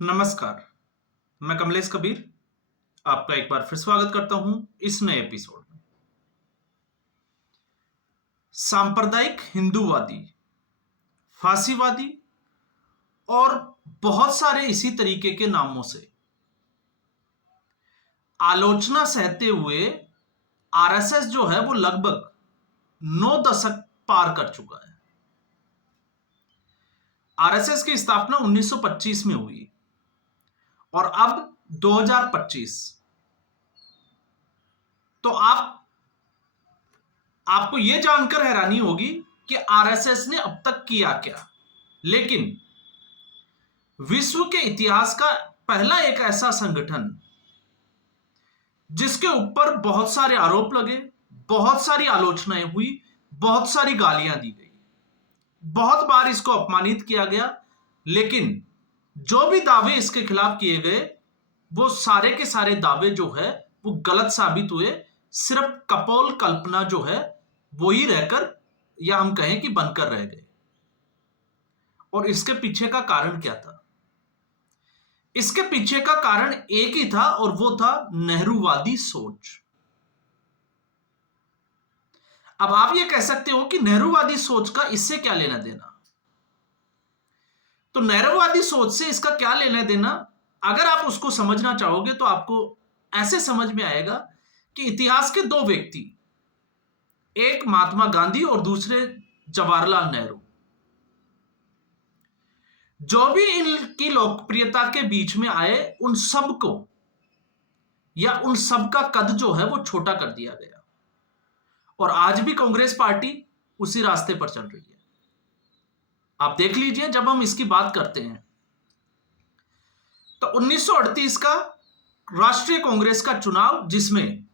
नमस्कार, मैं कमलेश कबीर आपका एक बार फिर स्वागत करता हूं इस नए एपिसोड में। सांप्रदायिक हिंदूवादी, फांसीवादी और बहुत सारे इसी तरीके के नामों से आलोचना सहते हुए आरएसएस जो है वो लगभग 9 दशक पार कर चुका है। आरएसएस की स्थापना 1925 में हुई और अब 2025। तो आपको यह जानकर हैरानी होगी कि आरएसएस ने अब तक किया क्या। लेकिन विश्व के इतिहास का पहला एक ऐसा संगठन जिसके ऊपर बहुत सारे आरोप लगे, बहुत सारी आलोचनाएं हुई, बहुत सारी गालियां दी गई, बहुत बार इसको अपमानित किया गया, लेकिन जो भी दावे इसके खिलाफ किए गए वो सारे के सारे दावे जो है वो गलत साबित हुए। सिर्फ कपोल कल्पना जो है वो ही रहकर, या हम कहें कि बनकर रह गए। और इसके पीछे का कारण क्या था? इसके पीछे का कारण एक ही था और वो था नेहरूवादी सोच। अब आप ये कह सकते हो कि नेहरूवादी सोच का इससे क्या लेना देना? तो नेहरूवादी सोच से इसका क्या लेना देना, अगर आप उसको समझना चाहोगे तो आपको ऐसे समझ में आएगा कि इतिहास के दो व्यक्ति, एक महात्मा गांधी और दूसरे जवाहरलाल नेहरू, जो भी इनकी लोकप्रियता के बीच में आए उन सबको या उन सब का कद जो है वो छोटा कर दिया गया। और आज भी कांग्रेस पार्टी उसी रास्ते पर चल रही है। आप देख लीजिए, जब हम इसकी बात करते हैं तो 1938 का राष्ट्रीय कांग्रेस का चुनाव, जिसमें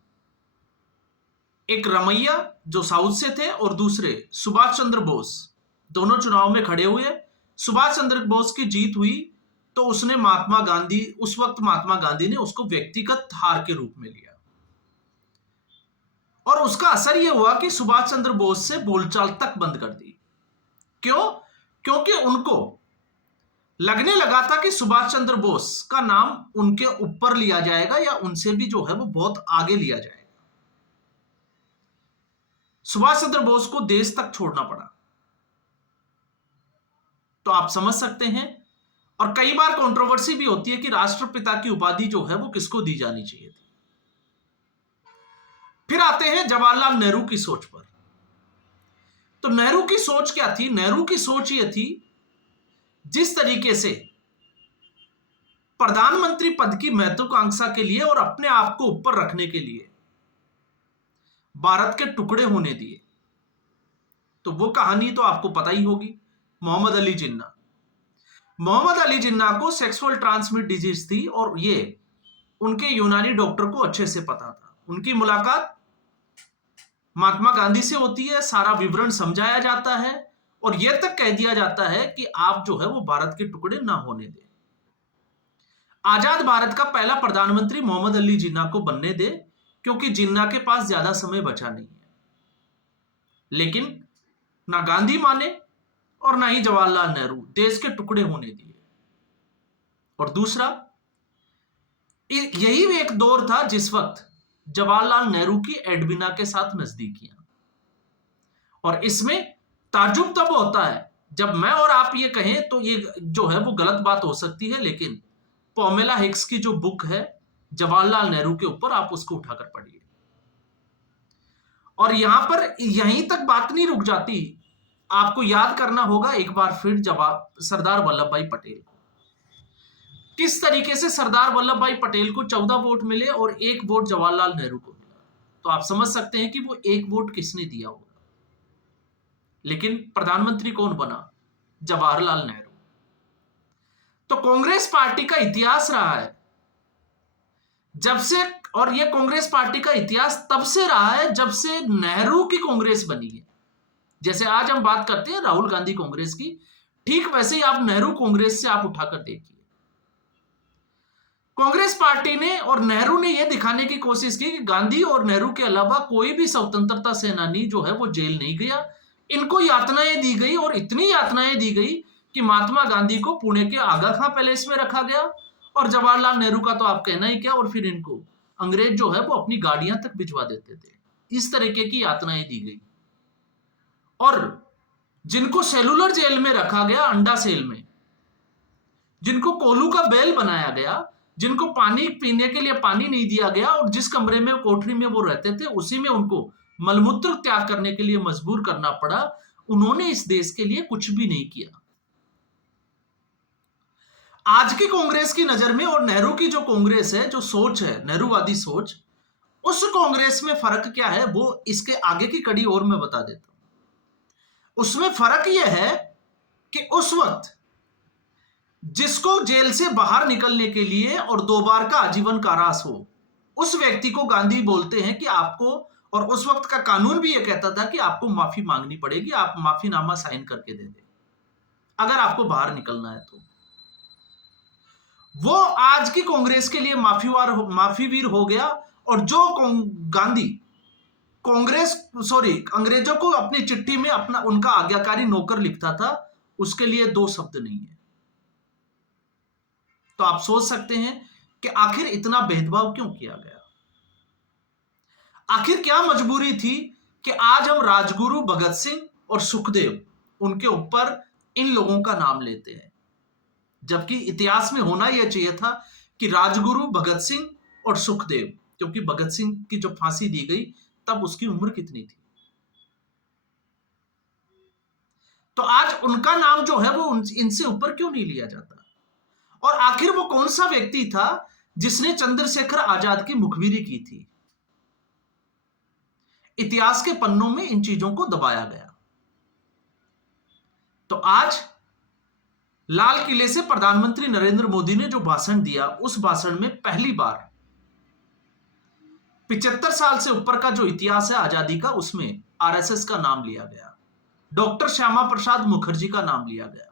एक रमैया जो साउथ से थे और दूसरे सुभाष चंद्र बोस, दोनों चुनाव में खड़े हुए। सुभाष चंद्र बोस की जीत हुई तो उसने महात्मा गांधी, उस वक्त महात्मा गांधी ने उसको व्यक्तिगत हार के रूप में लिया और उसका असर यह हुआ कि सुभाष चंद्र बोस से बोलचाल तक बंद कर दी। क्यों? क्योंकि उनको लगने लगा था कि सुभाष चंद्र बोस का नाम उनके ऊपर लिया जाएगा या उनसे भी जो है वो बहुत आगे लिया जाएगा। सुभाष चंद्र बोस को देश तक छोड़ना पड़ा। तो आप समझ सकते हैं। और कई बार कंट्रोवर्सी भी होती है कि राष्ट्रपिता की उपाधि जो है वो किसको दी जानी चाहिए थी। फिर आते हैं जवाहरलाल नेहरू की सोच पर। तो नेहरू की सोच क्या थी? नेहरू की सोच यह थी, जिस तरीके से प्रधानमंत्री पद की महत्वाकांक्षा के लिए और अपने आप को ऊपर रखने के लिए भारत के टुकड़े होने दिए। तो वो कहानी तो आपको पता ही होगी, मोहम्मद अली जिन्ना। मोहम्मद अली जिन्ना को सेक्सुअल ट्रांसमिट डिजीज थी और ये उनके यूनानी डॉक्टर को अच्छे से पता था। उनकी मुलाकात महात्मा गांधी से होती है, सारा विवरण समझाया जाता है और यह तक कह दिया जाता है कि आप जो है वो भारत के टुकड़े ना होने दें। आजाद भारत का पहला प्रधानमंत्री मोहम्मद अली जिन्ना को बनने दे, क्योंकि जिन्ना के पास ज्यादा समय बचा नहीं है। लेकिन ना गांधी माने और ना ही जवाहरलाल नेहरू, देश के टुकड़े होने दिए। और दूसरा, यही एक दौर था जिस वक्त जवाहरलाल नेहरू की एडविना के साथ नजदीकियां। और इसमें ताज्जुब तब होता है जब मैं और आप ये कहें तो ये जो है वो गलत बात हो सकती है, लेकिन पॉमेला हिक्स की जो बुक है जवाहरलाल नेहरू के ऊपर, आप उसको उठाकर पढ़िए। और यहां पर यहीं तक बात नहीं रुक जाती, आपको याद करना होगा एक बार फिर सरदार वल्लभ भाई पटेल को। किस तरीके से सरदार वल्लभ भाई पटेल को 14 वोट मिले और 1 वोट जवाहरलाल नेहरू को मिला। तो आप समझ सकते हैं कि वो 1 वोट किसने दिया होगा। लेकिन प्रधानमंत्री कौन बना? जवाहरलाल नेहरू। तो कांग्रेस पार्टी का इतिहास रहा है जब से, और यह कांग्रेस पार्टी का इतिहास तब से रहा है जब से नेहरू की कांग्रेस बनी है। जैसे आज हम बात करते हैं राहुल गांधी कांग्रेस की, ठीक वैसे ही आप नेहरू कांग्रेस से आप उठाकर देखिए। कांग्रेस पार्टी ने और नेहरू ने यह दिखाने की कोशिश की कि गांधी और नेहरू के अलावा कोई भी स्वतंत्रता सेनानी जो है वो जेल नहीं गया। इनको यातनाएं दी गई और इतनी यातनाएं दी गई कि महात्मा गांधी को पुणे के आगा खां पैलेस में रखा गया और जवाहरलाल नेहरू का तो आप कहना ही क्या, और फिर इनको अंग्रेज जो है वो अपनी गाड़ियां तक भिजवा देते थे। इस तरीके की यातनाएं दी गई। और जिनको सेलुलर जेल में रखा गया, अंडा सेल में, जिनको कोलू का बैल बनाया गया, जिनको पानी पीने के लिए पानी नहीं दिया गया, और जिस कमरे में कोठरी में वो रहते थे उसी में उनको मलमूत्र त्याग करने के लिए मजबूर करना पड़ा, उन्होंने इस देश के लिए कुछ भी नहीं किया। आज की कांग्रेस की नजर में और नेहरू की जो कांग्रेस है, जो सोच है नेहरूवादी सोच, उस कांग्रेस में फर्क क्या है वो इसके आगे की कड़ी और मैं बता देता हूं। उसमें फर्क यह है कि उस वक्त जिसको जेल से बाहर निकलने के लिए और 2 बार का आजीवन कारावास हो, उस व्यक्ति को गांधी बोलते हैं कि आपको, और उस वक्त का कानून भी यह कहता था कि आपको माफी मांगनी पड़ेगी, आप माफीनामा साइन करके दे दें अगर आपको बाहर निकलना है तो। वो आज की कांग्रेस के लिए माफीवीर हो गया। और जो गांधी अंग्रेजों को अपनी चिट्ठी में अपना उनका आज्ञाकारी नौकर लिखता था, उसके लिए 2 शब्द नहीं है। तो आप सोच सकते हैं कि आखिर इतना भेदभाव क्यों किया गया, आखिर क्या मजबूरी थी कि आज हम राजगुरु भगत सिंह और सुखदेव उनके ऊपर इन लोगों का नाम लेते हैं, जबकि इतिहास में होना यह चाहिए था कि राजगुरु भगत सिंह और सुखदेव, क्योंकि भगत सिंह की जो फांसी दी गई तब उसकी उम्र कितनी थी। तो आज उनका नाम जो है वो इनसे ऊपर क्यों नहीं लिया जाता। और आखिर वो कौन सा व्यक्ति था जिसने चंद्रशेखर आजाद की मुखबिरी की थी। इतिहास के पन्नों में इन चीजों को दबाया गया। तो आज लाल किले से प्रधानमंत्री नरेंद्र मोदी ने जो भाषण दिया, उस भाषण में पहली बार 75 साल से ऊपर का जो इतिहास है आजादी का, उसमें आरएसएस का नाम लिया गया, डॉक्टर श्यामा प्रसाद मुखर्जी का नाम लिया गया।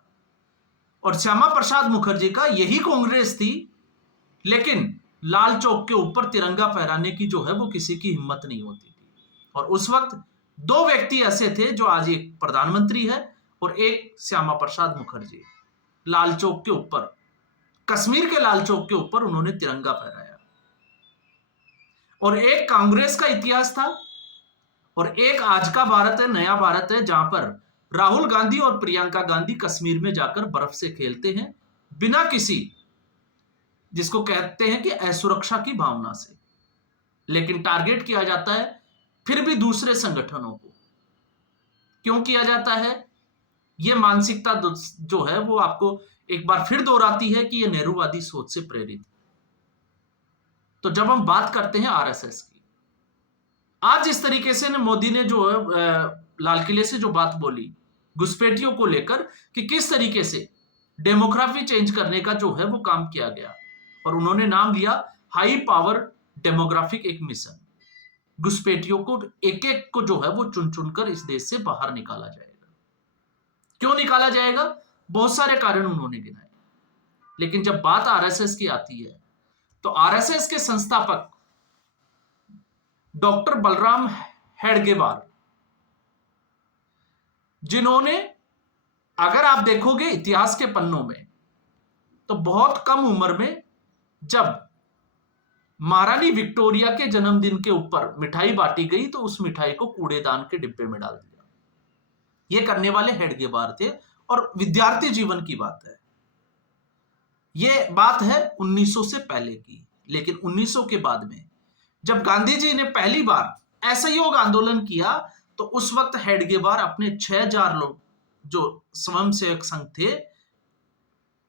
और श्यामा प्रसाद मुखर्जी का यही कांग्रेस थी, लेकिन लाल चौक के ऊपर तिरंगा फहराने की जो है वो किसी की हिम्मत नहीं होती थी। और उस वक्त 2 व्यक्ति ऐसे थे, जो आज एक प्रधानमंत्री है और एक श्यामा प्रसाद मुखर्जी। लाल चौक के ऊपर, कश्मीर के लाल चौक के ऊपर उन्होंने तिरंगा फहराया। और एक कांग्रेस का इतिहास था और एक आज का भारत है, नया भारत है, जहां पर राहुल गांधी और प्रियंका गांधी कश्मीर में जाकर बर्फ से खेलते हैं, बिना किसी, जिसको कहते हैं कि असुरक्षा की भावना से। लेकिन टारगेट किया जाता है फिर भी दूसरे संगठनों को। क्यों किया जाता है? यह मानसिकता जो है वो आपको एक बार फिर दोहराती है कि यह नेहरूवादी सोच से प्रेरित है। तो जब हम बात करते हैं आरएसएस की, आज इस तरीके से मोदी ने जो लाल किले से जो बात बोली घुसपैठियों को लेकर, कि किस तरीके से डेमोग्राफी चेंज करने का जो है वो काम किया गया, और उन्होंने नाम लिया हाई पावर डेमोग्राफिक एक मिशन। घुसपैठियों को एक एक को जो है वो चुन चुनकर इस देश से बाहर निकाला जाएगा। क्यों निकाला जाएगा? बहुत सारे कारण उन्होंने गिनाए। लेकिन जब बात आरएसएस की आती है, तो आरएसएस के संस्थापक डॉक्टर बलराम हेडगेवार, जिन्होंने, अगर आप देखोगे इतिहास के पन्नों में, तो बहुत कम उम्र में जब महारानी विक्टोरिया के जन्मदिन के ऊपर मिठाई बांटी गई, तो उस मिठाई को कूड़ेदान के डिब्बे में डाल दिया। यह करने वाले हेडगेवार थे, और विद्यार्थी जीवन की बात है। यह बात है 1900 से पहले की। लेकिन 1900 के बाद में जब गांधी जी ने पहली बार असहयोग आंदोलन किया, तो उस वक्त हेडगेवार अपने 6000 लोग जो स्वयंसेवक संघ थे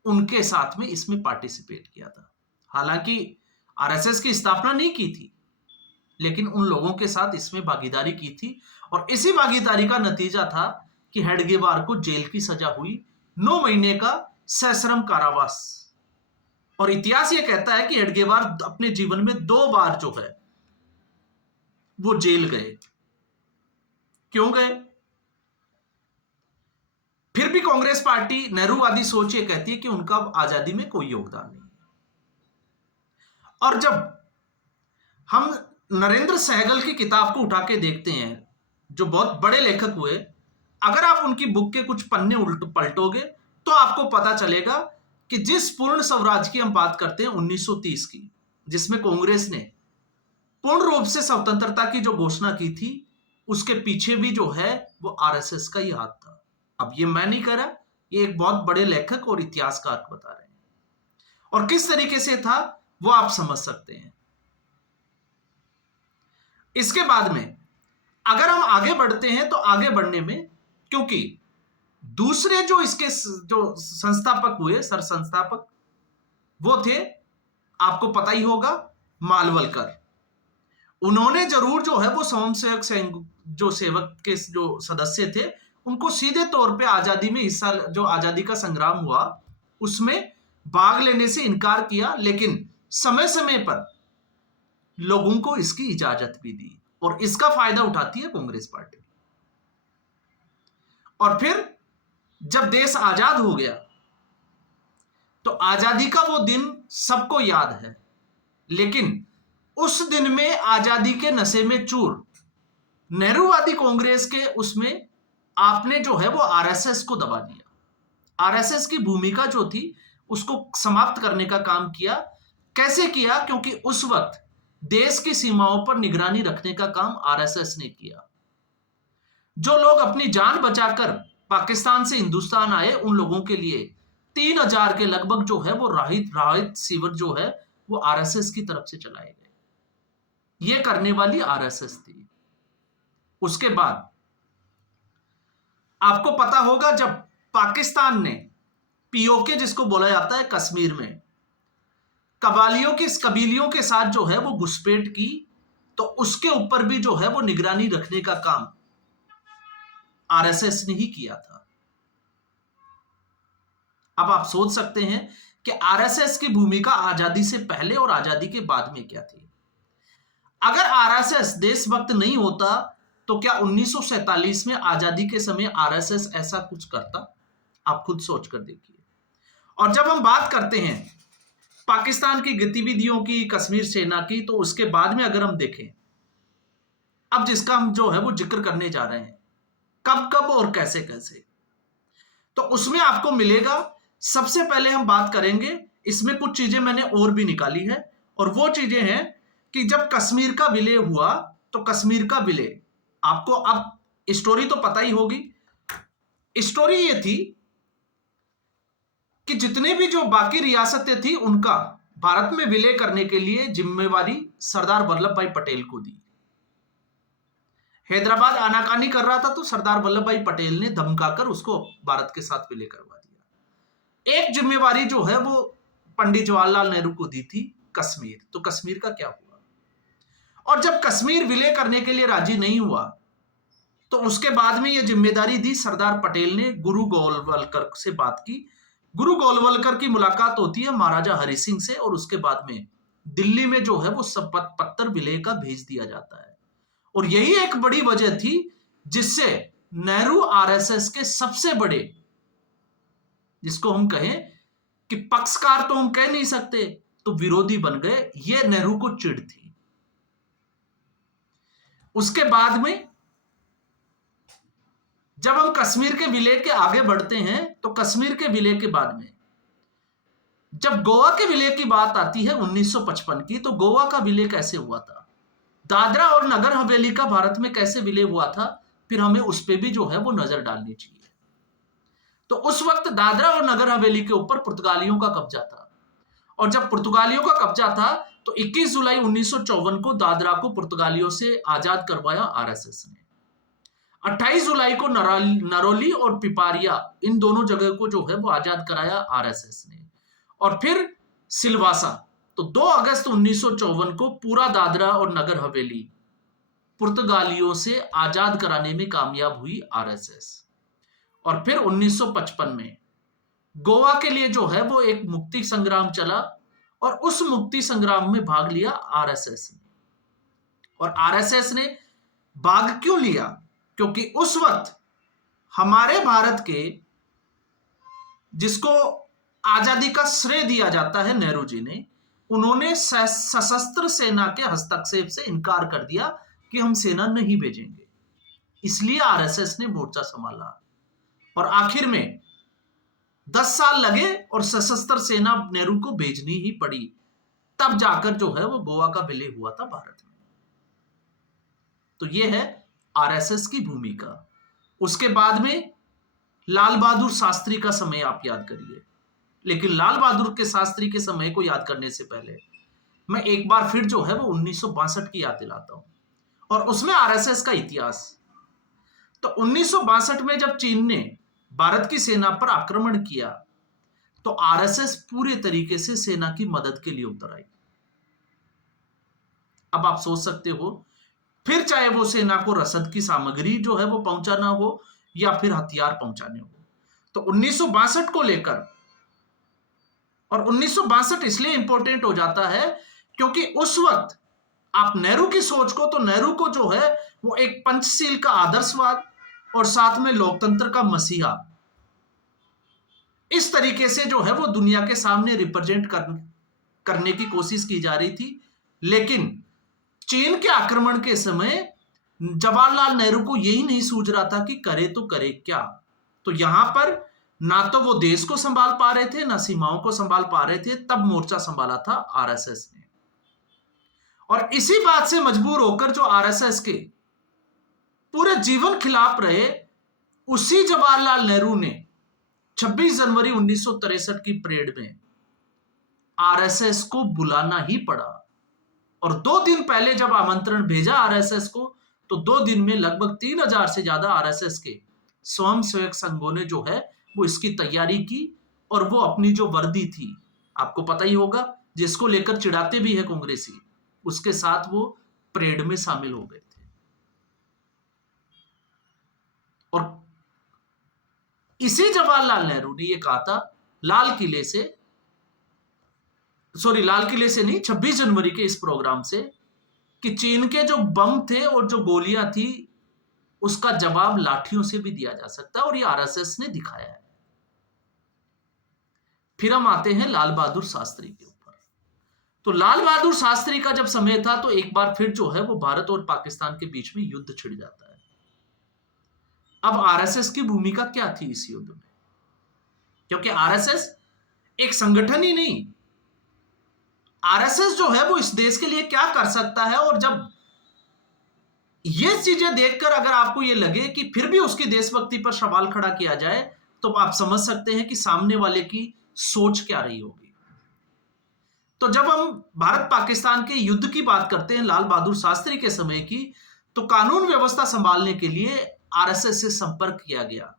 उनके साथ में इसमें पार्टिसिपेट किया था। हालांकि आरएसएस की स्थापना नहीं की थी, लेकिन उन लोगों के साथ इसमें भागीदारी की थी। और इसी भागीदारी का नतीजा था कि हेडगेवार को जेल की सजा हुई, 9 महीने का सश्रम कारावास। और इतिहास यह कहता है कि हेडगेवार अपने जीवन में 2 बार जो है वो जेल गए। क्यों गए? फिर भी कांग्रेस पार्टी, नेहरूवादी सोच ये कहती है कि उनका आजादी में कोई योगदान नहीं। और जब हम नरेंद्र सहगल की किताब को उठा के देखते हैं, जो बहुत बड़े लेखक हुए, अगर आप उनकी बुक के कुछ पन्ने उल्ट पलटोगे तो तो आपको पता चलेगा कि जिस पूर्ण स्वराज की हम बात करते हैं 1930 की, जिसमें कांग्रेस ने पूर्ण रूप से स्वतंत्रता की जो घोषणा की थी, उसके पीछे भी जो है वो आरएसएस का ही हाथ था। अब ये मैं नहीं कह रहा, ये एक बहुत बड़े लेखक और इतिहासकार बता रहे हैं, और किस तरीके से था वो आप समझ सकते हैं। इसके बाद में अगर हम आगे बढ़ते हैं तो आगे बढ़ने में, क्योंकि दूसरे जो इसके जो संस्थापक हुए, सर संस्थापक, वो थे, आपको पता ही होगा, मालवलकर। उन्होंने जरूर जो है वो स्वयंसेवक जो सेवक के जो सदस्य थे, उनको सीधे तौर पे आजादी में हिस्सा, जो आजादी का संग्राम हुआ उसमें भाग लेने से इनकार किया, लेकिन समय समय पर लोगों को इसकी इजाजत भी दी, और इसका फायदा उठाती है कांग्रेस पार्टी। और फिर जब देश आजाद हो गया तो आजादी का वो दिन सबको याद है, लेकिन उस दिन में आजादी के नशे में चूर नेहरूवादी कांग्रेस के उसमें आपने जो है वो आरएसएस को दबा दिया। आरएसएस की भूमिका जो थी उसको समाप्त करने का काम किया। कैसे किया? क्योंकि उस वक्त देश की सीमाओं पर निगरानी रखने का काम आरएसएस ने किया। जो लोग अपनी जान बचाकर पाकिस्तान से हिंदुस्तान आए, उन लोगों के लिए 3000 के लगभग जो है वो राहत शिविर जो है वो आरएसएस की तरफ से चलाए गए। ये करने वाली आरएसएस थी। उसके बाद आपको पता होगा, जब पाकिस्तान ने पीओके जिसको बोला जाता है कश्मीर में कबालियों के साथ जो है वो घुसपैठ की, तो उसके ऊपर भी जो है वो निगरानी रखने का काम आरएसएस ने ही किया था। अब आप सोच सकते हैं कि आरएसएस की भूमिका आजादी से पहले और आजादी के बाद में क्या थी। अगर आरएसएस देशभक्त नहीं होता तो क्या 1947 में आजादी के समय आरएसएस ऐसा कुछ करता? आप खुद सोच कर देखिए। और जब हम बात करते हैं पाकिस्तान की गतिविधियों की, कश्मीर सेना की, तो उसके बाद में अगर हम देखें, अब जिसका हम जो है वो जिक्र करने जा रहे हैं, कब कब और कैसे कैसे, तो उसमें आपको मिलेगा। सबसे पहले हम बात करेंगे, इसमें कुछ चीजें मैंने और भी निकाली है, और वो चीजें हैं कि जब कश्मीर का विलय हुआ, तो कश्मीर का विलय, आपको अब स्टोरी तो पता ही होगी। स्टोरी ये थी कि जितने भी जो बाकी रियासतें थी, उनका भारत में विलय करने के लिए जिम्मेवारी सरदार वल्लभ भाई पटेल को दी। हैदराबाद आनाकानी कर रहा था, तो सरदार वल्लभ भाई पटेल ने धमकाकर उसको भारत के साथ विलय करवा दिया। एक जिम्मेवारी जो है वो पंडित जवाहरलाल नेहरू को दी थी, कश्मीर। तो कश्मीर का क्या हुआ? और जब कश्मीर विलय करने के लिए राजी नहीं हुआ, तो उसके बाद में यह जिम्मेदारी दी सरदार पटेल ने गुरु गोलवलकर से बात की। गुरु गोलवलकर की मुलाकात होती है महाराजा हरि सिंह से, और उसके बाद में दिल्ली में जो है वो शपथ पत्र विलय का भेज दिया जाता है। और यही एक बड़ी वजह थी जिससे नेहरू आरएसएस के सबसे बड़े, जिसको हम कहें कि पक्षकार तो हम कह नहीं सकते, तो विरोधी बन गए। ये नेहरू को चिढ़ थी। उसके बाद में जब हम कश्मीर के विलय के आगे बढ़ते हैं, तो कश्मीर के विलय के बाद में जब गोवा के विलय की बात आती है 1955 की, तो गोवा का विलय कैसे हुआ था, दादरा और नगर हवेली का भारत में कैसे विलय हुआ था, फिर हमें उस पर भी जो है वो नजर डालनी चाहिए। तो उस वक्त दादरा और नगर हवेली के ऊपर पुर्तगालियों का कब्जा था, और जब पुर्तगालियों का कब्जा था तो 21 जुलाई 1954 को दादरा को पुर्तगालियों से आजाद करवाया आरएसएस ने। 28 जुलाई को नरौली और पिपारिया, इन दोनों जगह को जो है वो आजाद कराया आरएसएस ने। और फिर सिलवासा, तो 2 अगस्त 1954 को पूरा दादरा और नगर हवेली पुर्तगालियों से आजाद कराने में कामयाब हुई आरएसएस। और फिर 1955 में गोवा के लिए जो है वो एक मुक्ति संग्राम चला, और उस मुक्ति संग्राम में भाग लिया आरएसएस ने। और आरएसएस ने भाग क्यों लिया? क्योंकि उस वक्त हमारे भारत के, जिसको आजादी का श्रेय दिया जाता है नेहरू जी ने, उन्होंने सशस्त्र सेना के हस्तक्षेप से इनकार कर दिया कि हम सेना नहीं भेजेंगे। इसलिए आरएसएस ने मोर्चा संभाला, और आखिर में 10 साल लगे और सशस्त्र सेना नेहरू को भेजनी ही पड़ी, तब जाकर जो है वो गोवा का विलय हुआ था भारत में। तो ये है आरएसएस की भूमिका। उसके बाद में लाल बहादुर शास्त्री का समय आप याद करिए। लेकिन लाल बहादुर के शास्त्री के समय को याद करने से पहले मैं एक बार फिर जो है वो 1962 की याद दिलाता हूं, और उसमें आरएसएस का इतिहास। तो 1962 में जब चीन ने भारत की सेना पर आक्रमण किया, तो आरएसएस पूरे तरीके से सेना की मदद के लिए उतर आई। अब आप सोच सकते हो, फिर चाहे वो सेना को रसद की सामग्री जो है वो पहुंचाना हो या फिर हथियार पहुंचाने हो, तो 1962 को लेकर, और 1962 इसलिए इंपॉर्टेंट हो जाता है क्योंकि उस वक्त आप नेहरू की सोच को, तो नेहरू को जो है वो एक पंचशील का आदर्शवाद और साथ में लोकतंत्र का मसीहा, इस तरीके से जो है वो दुनिया के सामने रिप्रेजेंट करने की कोशिश की जा रही थी। लेकिन चीन के आक्रमण के समय जवाहरलाल नेहरू को यही नहीं सूझ रहा था कि करे तो करे क्या। तो यहां पर ना तो वो देश को संभाल पा रहे थे, ना सीमाओं को संभाल पा रहे थे, तब मोर्चा संभाला था आरएसएस ने। और इसी बात से मजबूर होकर जो आरएसएस के पूरे जीवन खिलाफ रहे, उसी जवाहरलाल नेहरू ने 26 जनवरी 1963 की परेड में आरएसएस को बुलाना ही पड़ा। और 2 दिन पहले जब आमंत्रण भेजा आरएसएस को, तो 2 दिन में लगभग 3000 से ज्यादा आरएसएस के स्वयंसेवक संघों ने जो है वो इसकी तैयारी की, और वो अपनी जो वर्दी थी, आपको पता ही होगा, जिसको लेकर चिढ़ाते भी है कांग्रेसी, उसके साथ वो परेड में शामिल हो गए थे। और इसी जवाहरलाल नेहरू ने ये कहा था लाल किले से नहीं, 26 जनवरी के इस प्रोग्राम से, कि चीन के जो बम थे और जो गोलियां थी, उसका जवाब लाठियों से भी दिया जा सकता है, और ये आरएसएस ने दिखाया है। फिर हम आते हैं लाल बहादुर शास्त्री के ऊपर। तो लाल बहादुर शास्त्री का जब समय था, तो एक बार फिर जो है वो भारत और पाकिस्तान के बीच में युद्ध छिड़ जाता है। अब आरएसएस की भूमिका क्या थी इस युद्ध में? क्योंकि आरएसएस एक संगठन ही नहीं, आरएसएस जो है वो इस देश के लिए क्या कर सकता है। और जब ये चीजें देखकर अगर आपको ये लगे कि फिर भी उसकी देशभक्ति पर सवाल खड़ा किया जाए, तो आप समझ सकते हैं कि सामने वाले की सोच क्या रही होगी। तो जब हम भारत पाकिस्तान के युद्ध की बात करते हैं लाल बहादुर शास्त्री के समय की, तो कानून व्यवस्था संभालने के लिए आरएसएस से संपर्क किया गया,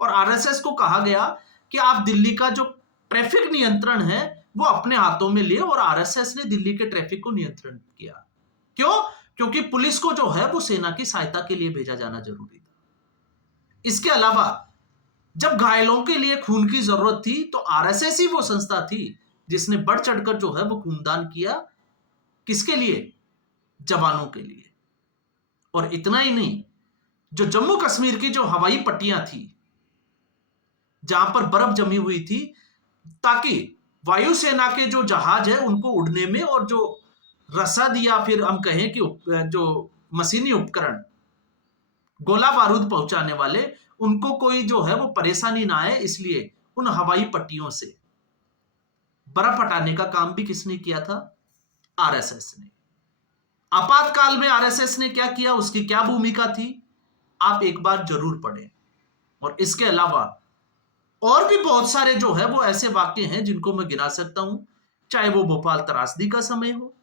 और आरएसएस को कहा गया कि आप दिल्ली का जो ट्रैफिक नियंत्रण है वो अपने हाथों में लिए। और आरएसएस ने दिल्ली के ट्रैफिक को नियंत्रण किया। क्यों? क्योंकि पुलिस को जो है वो सेना की सहायता के लिए भेजा जाना जरूरी था। इसके अलावा जब घायलों के लिए खून की जरूरत थी, तो आरएसएस ही वो संस्था थी जिसने बढ़ चढ़कर जो है वो खूनदान किया। किसके लिए? जवानों के लिए। और इतना ही नहीं, जो जम्मू कश्मीर की जो हवाई पट्टियां थी, जहां पर बर्फ जमी हुई थी, ताकि वायुसेना के जो जहाज है उनको उड़ने में, और जो रसद या फिर हम कहें कि जो मशीनी उपकरण, गोला बारूद पहुंचाने वाले, उनको कोई जो है वो परेशानी ना आए, इसलिए उन हवाई पट्टियों से बर्फ हटाने का काम भी किसने किया था? आरएसएस ने। आपातकाल में आरएसएस ने क्या किया, उसकी क्या भूमिका थी, आप एक बार जरूर पढ़ें। और इसके अलावा और भी बहुत सारे जो है वो ऐसे वाक्य हैं जिनको मैं गिना सकता हूं, चाहे वो भोपाल त्रासदी का समय हो,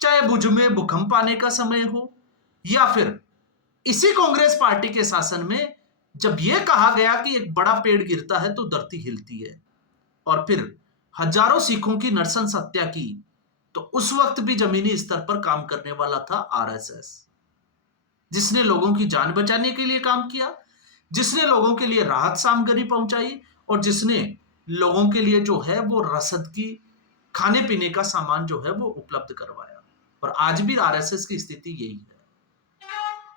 चाहे भुज में भूकंप आने का समय हो, या फिर इसी कांग्रेस पार्टी के शासन में जब यह कहा गया कि एक बड़ा पेड़ गिरता है तो धरती हिलती है, और फिर हजारों सिखों की नरसंस हत्या की, तो उस वक्त भी जमीनी स्तर पर काम करने वाला था आरएसएस, जिसने लोगों की जान बचाने के लिए काम किया, जिसने लोगों के लिए राहत सामग्री पहुंचाई, और जिसने लोगों के लिए जो है वो रसद की, खाने पीने का सामान जो है वो उपलब्ध करवाया। और आज भी आरएसएस की स्थिति यही है।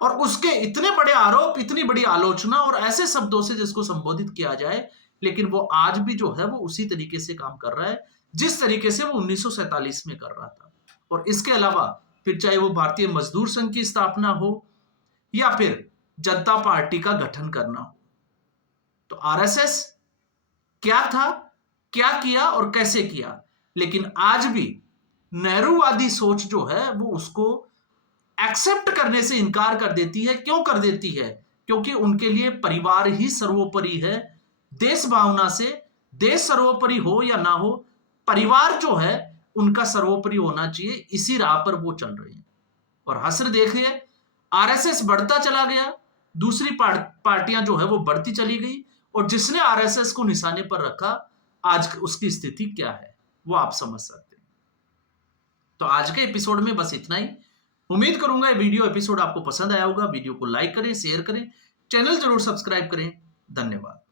और उसके इतने बड़े आरोप, इतनी बड़ी आलोचना और ऐसे शब्दों से जिसको संबोधित किया जाए, लेकिन वो आज भी जो है वो उसी तरीके से काम कर रहा है जिस तरीके से वो 1947 में कर रहा था। और इसके अलावा फिर चाहे वो भारतीय मजदूर संघ की स्थापना हो या फिर जनता पार्टी का गठन करना हो, तो आरएसएस क्या था, क्या किया और कैसे किया। लेकिन आज भी नेहरूवादी सोच जो है वो उसको एक्सेप्ट करने से इनकार कर देती है। क्यों कर देती है? क्योंकि उनके लिए परिवार ही सर्वोपरि है। देश भावना से देश सर्वोपरि हो या ना हो, परिवार जो है उनका सर्वोपरि होना चाहिए। इसी राह पर वो चल रहे हैं। और हसर देखिए, आरएसएस बढ़ता चला गया, दूसरी पार्टियां जो है वो बढ़ती चली गई, और जिसने आरएसएस को निशाने पर रखा आज उसकी स्थिति क्या है वो आप समझ सकते हैं। तो आज के एपिसोड में बस इतना ही। उम्मीद करूंगा ये वीडियो एपिसोड आपको पसंद आया होगा। वीडियो को लाइक करें, शेयर करें, चैनल जरूर सब्सक्राइब करें। धन्यवाद।